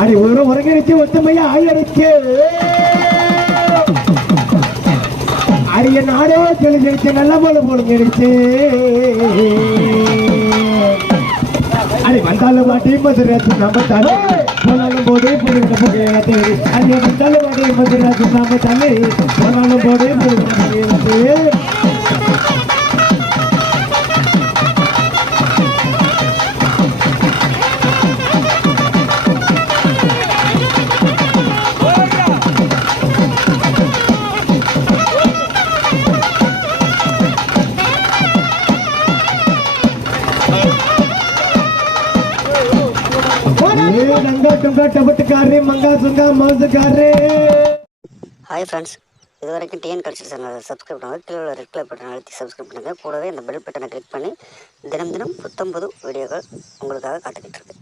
அடி ஒரு ஒருங்கிணைச்சு ஒத்துமையா ஆயடிச்சு அரிய நாடே தெளிஞ்சிருச்சு நல்ல போல போடுங்கிடுச்சு அடி வந்தாலும் வாட்டி மதுராஜு நம்ம தலை போனாலும் போதே புரிந்த புகையாதே அடி வந்தாலும் வாட்டி மதுராஜு நம்ம தலை போனாலும் போதே புரிந்த புகையாதே ஹாய் ஃப்ரெண்ட்ஸ், இது வரைக்கும் டிஎன் கல்ச்சர் சேனலை சப்ஸ்கிரைப் பண்ணுங்கள். கீழே உள்ள ரெட் கலர் பட்டனை அழுத்தி சப்ஸ்கிரைப் பண்ணுங்கள். கூடவே இந்த பெல் பட்டனை கிளிக் பண்ணி தினம் தினம் புத்தம் புது வீடியோக்கள் உங்களுக்காக காத்துக்கிட்டு இருக்கு.